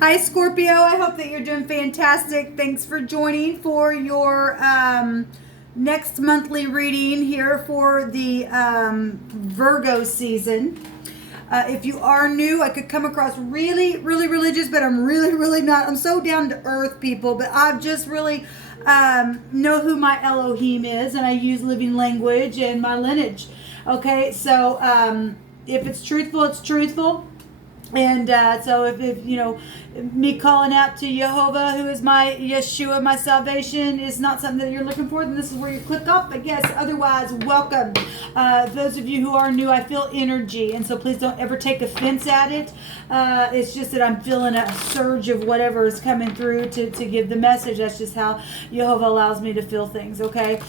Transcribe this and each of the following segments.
Hi, Scorpio. I hope that you're doing fantastic. Thanks for joining for your next monthly reading here for the Virgo season. If you are new, I could come across really religious, but I'm really not. I'm so down to earth, people, but I've just really know who my Elohim is, and I use living language and my lineage. Okay, so if it's truthful, it's truthful. And so if you know, me calling out to Jehovah, who is my Yeshua, my salvation, is not something that you're looking for, then this is where you click off, I guess. Otherwise, welcome. Those of you who are new, I feel energy, and so please don't ever take offense at it. It's just that I'm feeling a surge of whatever is coming through to give the message. That's just how Jehovah allows me to feel things, okay?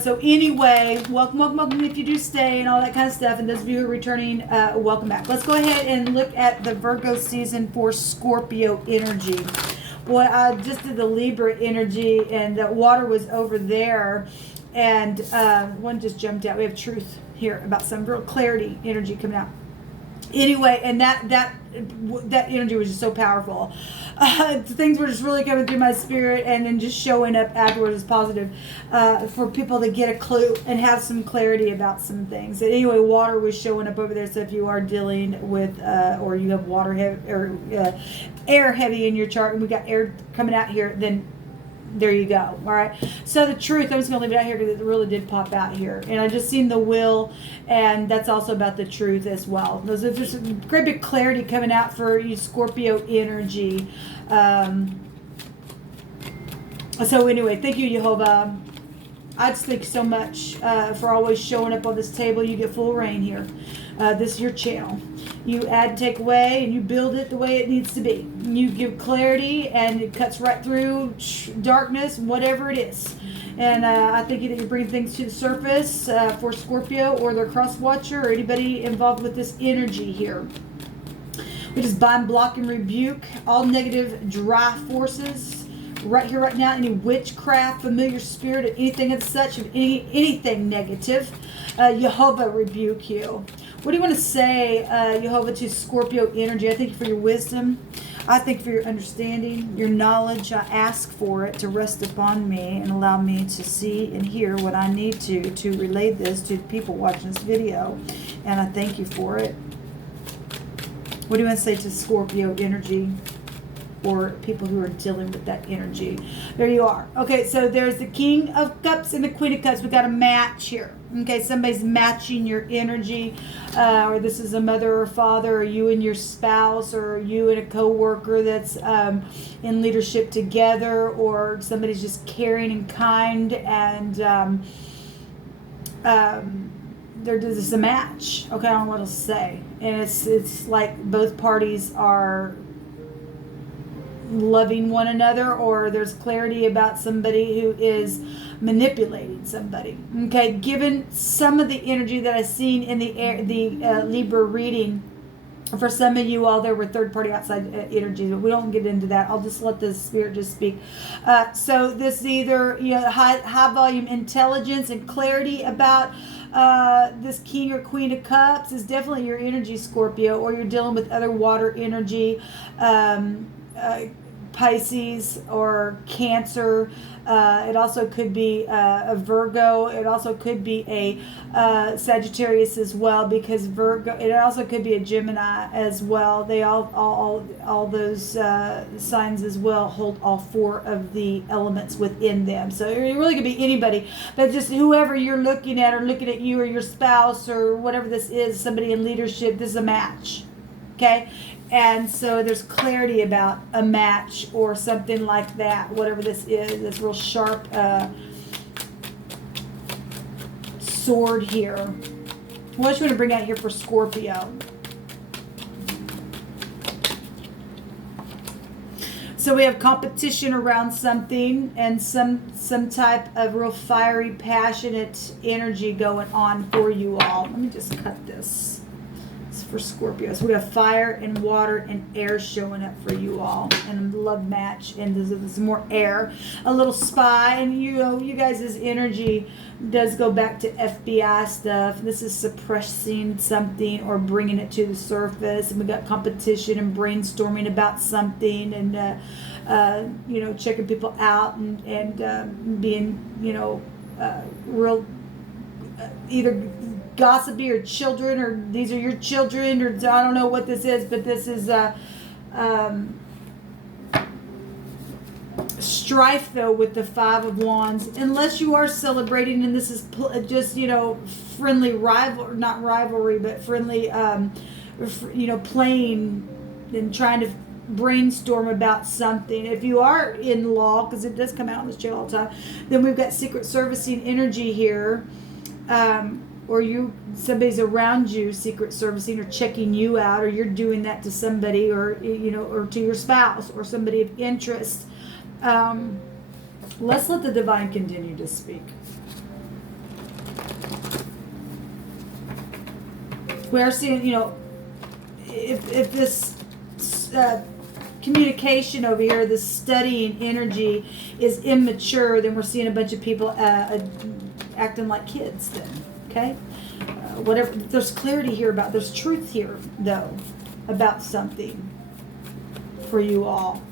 So anyway, welcome if you do stay and all that kind of stuff. And those of you who are returning, welcome back. Let's go ahead and look at the Virgo season for Scorpio energy. Boy, I just did the Libra energy, and the water was over there, and one just jumped out. We have truth here about some real clarity energy coming out. Anyway, and that energy was just so powerful. Things were just really coming through my spirit, and then just showing up afterwards is positive for people to get a clue and have some clarity about some things. And anyway, water was showing up over there. So if you are dealing with, or you have water heavy or air heavy in your chart, and we got air coming out here, then there you go. All right. So the truth, I'm just going to leave it out here because it really did pop out here. And I just seen the will, and that's also about the truth as well. There's great big clarity coming out for you, Scorpio energy. So anyway, thank you, Jehovah. I just thank you so much for always showing up on this table. You get full reign here. This is your channel. You add, take away, and you build it the way it needs to be. You give clarity, and it cuts right through darkness, whatever it is. And I think that you bring things to the surface for Scorpio or their cross watcher or anybody involved with this energy here. We just bind, block, and rebuke all negative dry forces right here, right now. Any witchcraft, familiar spirit, anything of such, anything negative. Jehovah rebuke you. What do you want to say, Jehovah, to Scorpio energy? I thank you for your wisdom. I thank you for your understanding, your knowledge. I ask for it to rest upon me and allow me to see and hear what I need to relay this to the people watching this video. And I thank you for it. What do you want to say to Scorpio energy, or people who are dealing with that energy? There you are. Okay, so there's the King of Cups and the Queen of Cups. We got a match here. Okay, somebody's matching your energy, or this is a mother or father, or you and your spouse, or you and a co-worker that's in leadership together, or somebody's just caring and kind, and there's just a match. Okay, I don't know what else to say. And it's like both parties are loving one another, or there's clarity about somebody who is manipulating somebody. Okay, given some of the energy that I've seen in the Libra reading, for some of you all, there were third-party outside energies, but we don't get into that. I'll just let the spirit just speak. So this is either high volume intelligence and clarity about this King or Queen of Cups is definitely your energy, Scorpio, or you're dealing with other water energy, Pisces or Cancer. It also could be a Virgo. It also could be a Sagittarius as well, because Virgo. It also could be a Gemini as well. They all those signs as well hold all four of the elements within them. So it really could be anybody, but just whoever you're looking at, or looking at you or your spouse or whatever this is, somebody in leadership. This is a match. Okay. And so there's clarity about a match or something like that, whatever this is, this real sharp sword here. What else you want to bring out here for Scorpio? So we have competition around something, and some type of real fiery, passionate energy going on for you all. Let me just cut this. It's for Scorpio. So we have fire and water and air showing up for you all, and a love match, and there's more air, a little spy, and you know, you guys' energy does go back to FBI stuff. This is suppressing something or bringing it to the surface, and we got competition and brainstorming about something, and you know, checking people out, and being, you know, real either gossipy or children, or these are your children, or I don't know what this is, but this is strife though with the Five of Wands, unless you are celebrating, and this is just, you know, friendly not rivalry, but friendly, you know, playing and trying to brainstorm about something. If you are in law, because it does come out on this channel all the time, then we've got secret servicing energy here, or somebody's around you secret servicing or checking you out, or you're doing that to somebody, or, you know, or to your spouse or somebody of interest. Let's let the divine continue to speak. We are seeing, you know, if this communication over here, this studying energy is immature, then we're seeing a bunch of people acting like kids then, okay? Whatever, there's clarity here there's truth here, though, about something for you all.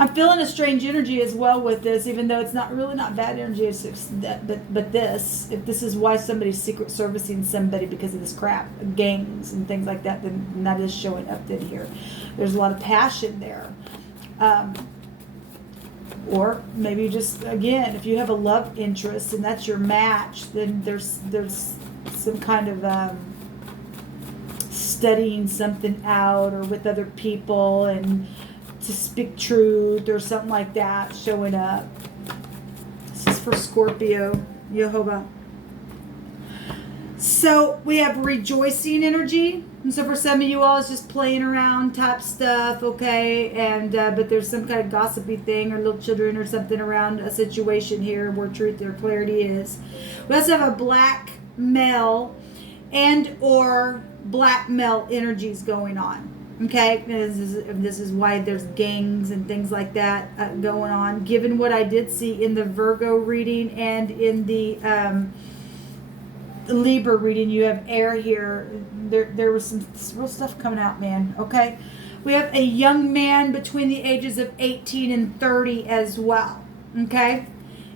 I'm feeling a strange energy as well with this, even though it's not bad energy. It's but if this is why somebody's secret servicing somebody because of this crap, gangs and things like that, then that is showing up in here. There's a lot of passion there. Or maybe just, again, if you have a love interest and that's your match, then there's some kind of studying something out, or with other people, and to speak truth or something like that showing up. This is for Scorpio, Yehovah. So we have rejoicing energy. And so for some of you all, it's just playing around type stuff, okay? And but there's some kind of gossipy thing, or little children or something around a situation here where truth or clarity is. We also have a black male and or black male energies going on. Okay, this is why there's gangs and things like that going on. Given what I did see in the Virgo reading and in the Libra reading, you have air here. There was some real stuff coming out, man. Okay, we have a young man between the ages of 18 and 30 as well. Okay,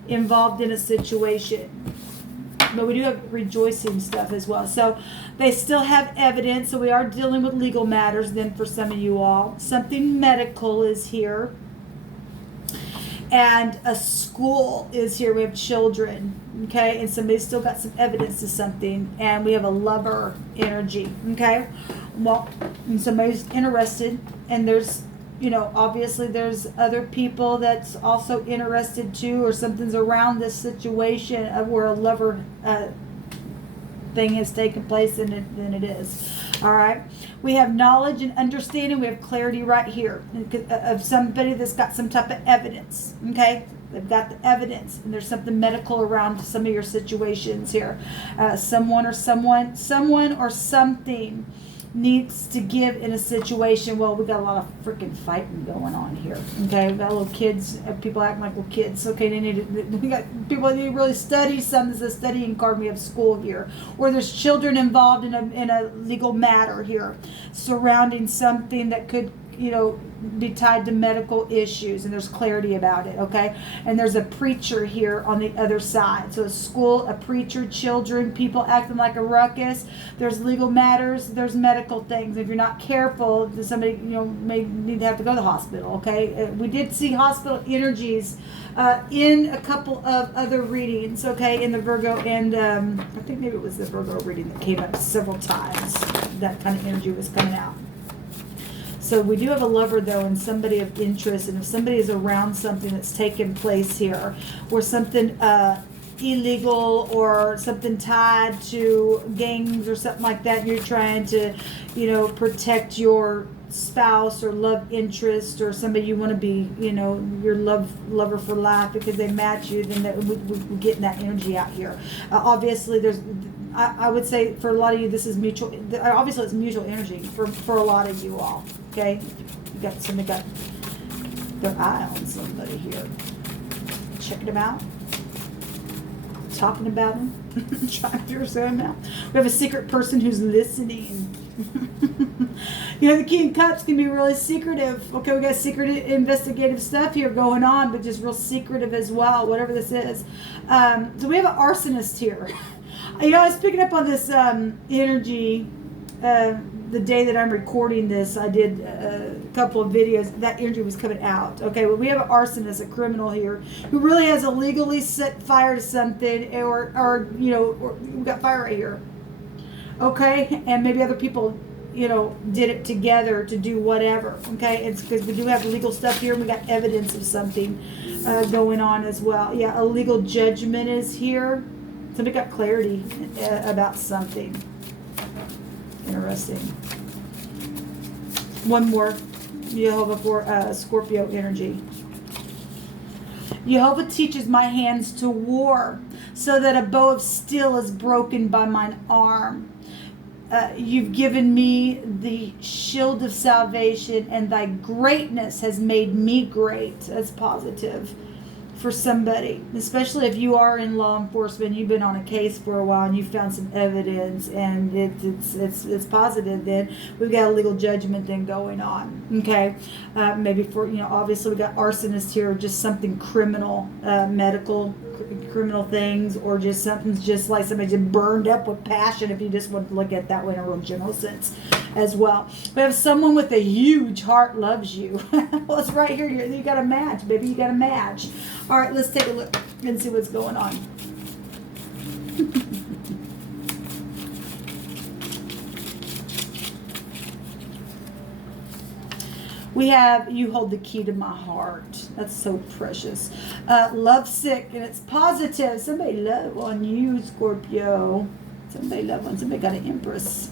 involved in a situation. But we do have rejoicing stuff as well. So they still have evidence. So we are dealing with legal matters then for some of you all. Something medical is here. And a school is here. We have children. Okay. And somebody's still got some evidence to something. And we have a lover energy. Okay. Well, and somebody's interested. And there's, you know, obviously there's other people that's also interested too, or something's around this situation of where a lover thing has taken place, and it is. All right. We have knowledge and understanding. We have clarity right here of somebody that's got some type of evidence. Okay. They've got the evidence, and there's something medical around some of your situations here. Someone or something needs to give in a situation. Well, we got a lot of freaking fighting going on here. Okay, we got little kids, people acting like little kids. Okay, we got people that need to really study something. There's a studying card. We have school here, or there's children involved in a legal matter here, surrounding something that could, you know, be tied to medical issues, and there's clarity about it. Okay, and there's a preacher here on the other side. So a school, a preacher, children, people acting like a ruckus. There's legal matters, there's medical things. If you're not careful, somebody, you know, may need to have to go to the hospital. Okay, we did see hospital energies in a couple of other readings. Okay, in the Virgo, and I think maybe it was the Virgo reading that came up several times. That kind of energy was coming out. So we do have a lover, though, and somebody of interest. And if somebody is around something that's taken place here, or something illegal, or something tied to gangs or something like that, and you're trying to, you know, protect your spouse or love interest, or somebody you want to be, you know, your lover for life because they match you, then we're getting that energy out here. Obviously, I would say for a lot of you, this is mutual. Obviously, it's mutual energy for a lot of you all. Okay, you got somebody got their eye on somebody here, checking them out, talking about them, trying to figure something out. We have a secret person who's listening. You know, the King of Cups can be really secretive. Okay, we got secret investigative stuff here going on, but just real secretive as well, whatever this is. So we have an arsonist here. You know, I was picking up on this energy the day that I'm recording this. I did a couple of videos. That energy was coming out. Okay, well, we have an arsonist, a criminal here, who really has illegally set fire to something, or you know, we got fire right here. Okay, and maybe other people, you know, did it together to do whatever. Okay, it's because we do have legal stuff here, and we got evidence of something going on as well. Yeah, a legal judgment is here. Somebody got clarity about something. Interesting. One more Jehovah for Scorpio energy. Jehovah teaches my hands to war, so that a bow of steel is broken by mine arm. You've given me the shield of salvation, and thy greatness has made me great. That's positive for somebody, especially if you are in law enforcement, you've been on a case for a while and you found some evidence, and it's positive. Then we've got a legal judgment then going on. Okay, maybe for, you know, obviously we got arsonist here, just something criminal, medical criminal things, or just something's just like somebody just burned up with passion, if you just want to look at it that way in a real general sense as well. We have someone with a huge heart loves you. Well, it's right here. You got a match, baby. You got a match. All right, let's take a look and see what's going on. We have, you hold the key to my heart. That's so precious. Love sick, and it's positive. Somebody love on you, Scorpio. Somebody love on. Somebody got an Empress.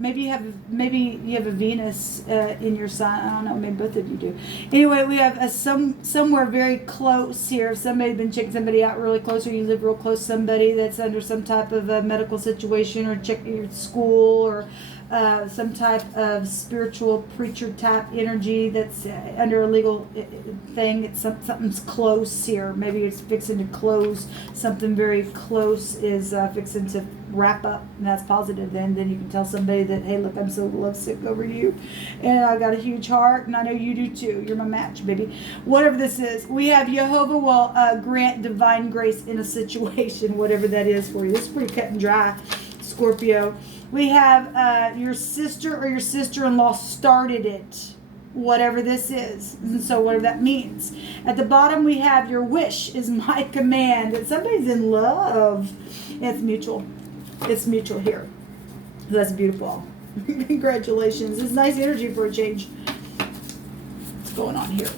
Maybe you have a Venus in your sign. I don't know. Maybe both of you do. Anyway, we have somewhere very close here. If somebody's been checking somebody out really close, or you live real close to somebody that's under some type of medical situation, or checking your school, or some type of spiritual preacher type energy that's under a legal thing. It's something's close here. Maybe it's fixing to close. Something very close is fixing to wrap up, and that's positive. Then you can tell somebody that, hey, look, I'm so lovesick over you, and I got a huge heart, and I know you do too. You're my match, baby. Whatever this is, we have Jehovah will grant divine grace in a situation, whatever that is for you. This is pretty cut and dry, Scorpio. We have your sister or your sister-in-law started it, whatever this is, and so whatever that means. At the bottom, we have your wish is my command. That somebody's in love. It's mutual. It's mutual here. That's beautiful. Congratulations. It's nice energy for a change. What's going on here?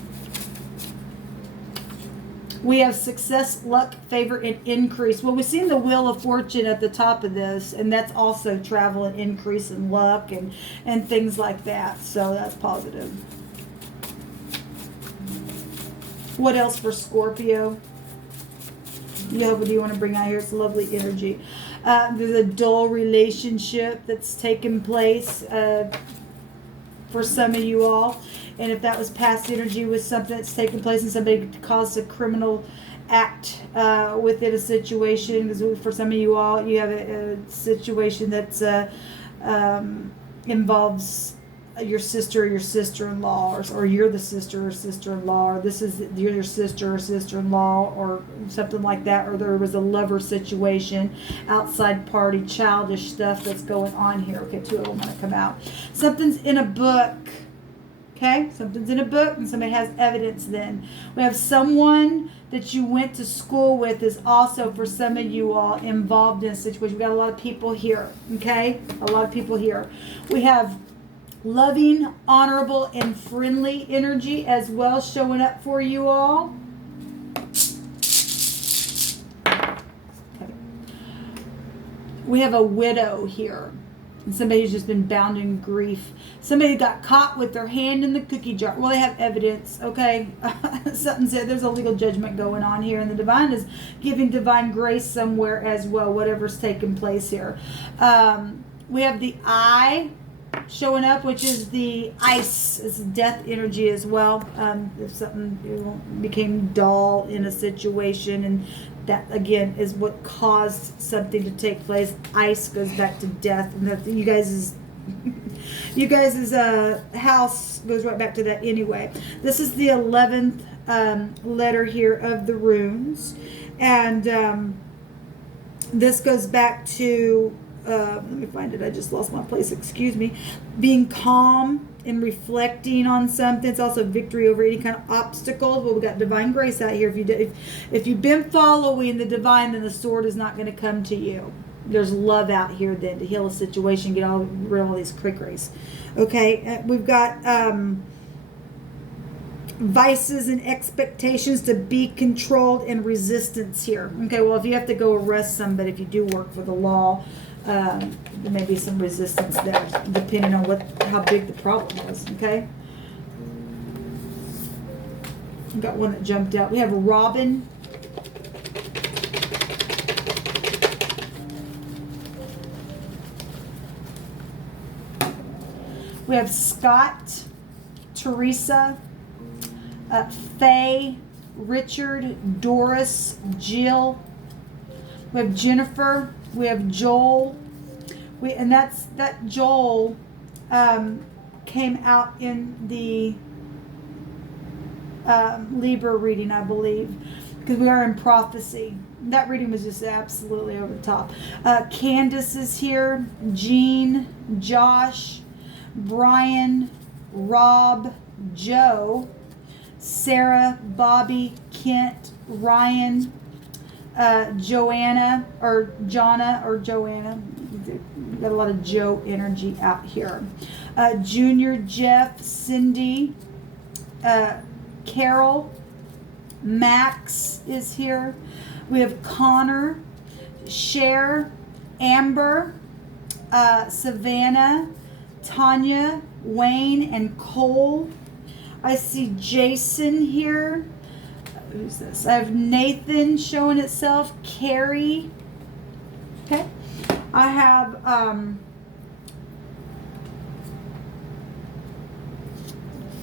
We have success, luck, favor, and increase. Well, we've seen the Wheel of Fortune at the top of this, and that's also travel and increase and luck and things like that. So that's positive. What else for Scorpio? Yeah, what do you want to bring out here? It's lovely energy. There's a dull relationship that's taken place for some of you all. And if that was past energy with something that's taken place and somebody caused a criminal act within a situation, because for some of you all, you have a situation that's involves your sister or your sister-in-law, or you're the sister or sister-in-law, or you're your sister or sister-in-law, or something like that, or there was a lover situation, outside party, childish stuff that's going on here. Okay, two of them want to come out. Something's in a book. Okay, something's in a book, and somebody has evidence. Then we have someone that you went to school with is also, for some of you all, involved in a situation. We got a lot of people here. Okay, a lot of people here. We have loving, honorable, and friendly energy as well showing up for you all. Okay. We have a widow here. And somebody who's just been bound in grief Somebody got caught with their hand in the cookie jar. Well, they have evidence, okay? Something said there's a legal judgment going on here, and the divine is giving divine grace somewhere as well, whatever's taking place here. We have the eye showing up, which is the ice. It's death energy as well. If something became dull in a situation, and that again is what caused something to take place. Ice goes back to death, and that you guys' house goes right back to that anyway. This is the 11th letter here of the runes, and this goes back to let me find it. I just lost my place. Excuse me. Being calm and reflecting on something. It's also victory over any kind of obstacle. Well, we got divine grace out here. If you've been following the divine, then the sword is not going to come to you. There's love out here then to heal a situation, get rid of all these crickeries. Okay, we've got vices and expectations to be controlled and resistance here. Okay, well, if you have to go arrest somebody, if you do work for the law, there may be some resistance there, depending on how big the problem is. Okay, we've got one that jumped out. We have Robin. We have Scott, Teresa, Faye, Richard, Doris, Jill. We have Jennifer. We have Joel. And that Joel came out in the Libra reading, I believe, because we are in prophecy. That reading was just absolutely over the top. Candace is here. Jean, Josh, Brian, Rob, Joe, Sarah, Bobby, Kent, Ryan, Joanna, or Jonna, or Joanna. Got a lot of Joe energy out here. Junior, Jeff, Cindy, Carol, Max is here. We have Connor, Cher, Amber, Savannah, Tanya, Wayne, and Cole. I see Jason here. Who's this? I have Nathan showing itself. Carrie. Okay. I have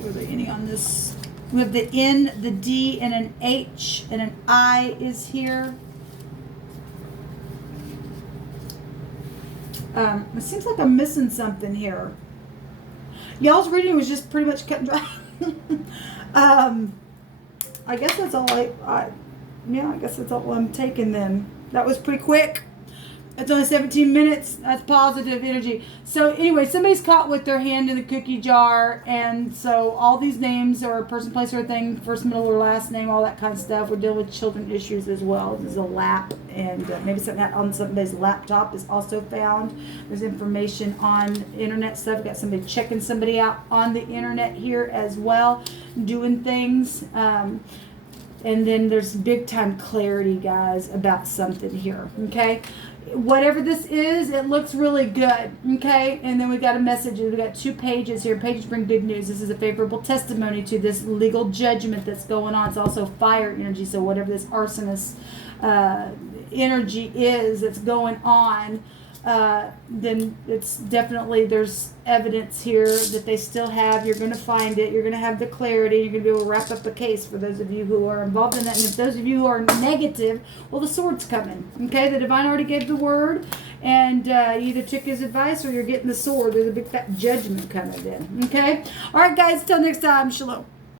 were there any on this? We have the N, the D, and an H, and an I is here. It seems like I'm missing something here. Y'all's reading was just pretty much cut and dry. I guess that's all I guess that's all I'm taking then. That was pretty quick. It's only 17 minutes. That's positive energy. So anyway, somebody's caught with their hand in the cookie jar, and so all these names are a person, place, or a thing, first, middle, or last name, all that kind of stuff. We're dealing with children issues as well. This is a lap, and maybe something on somebody's laptop is also found. There's information on internet stuff. We've got somebody checking somebody out on the internet here as well, doing things. And then there's big time clarity, guys, about something here. Okay. Whatever this is, it looks really good, okay? And then we got a message. We got 2 pages here. Pages bring good news. This is a favorable testimony to this legal judgment that's going on. It's also fire energy, so whatever this arsonist energy is that's going on, then it's definitely, there's evidence here that they still have. You're going to find it. You're going to have the clarity. You're going to be able to wrap up the case for those of you who are involved in that. And if those of you who are negative, well, the sword's coming. Okay, the divine already gave the word, and you either took his advice or you're getting the sword. There's a big fat judgment coming in. Okay, all right, guys. Till next time. Shalom.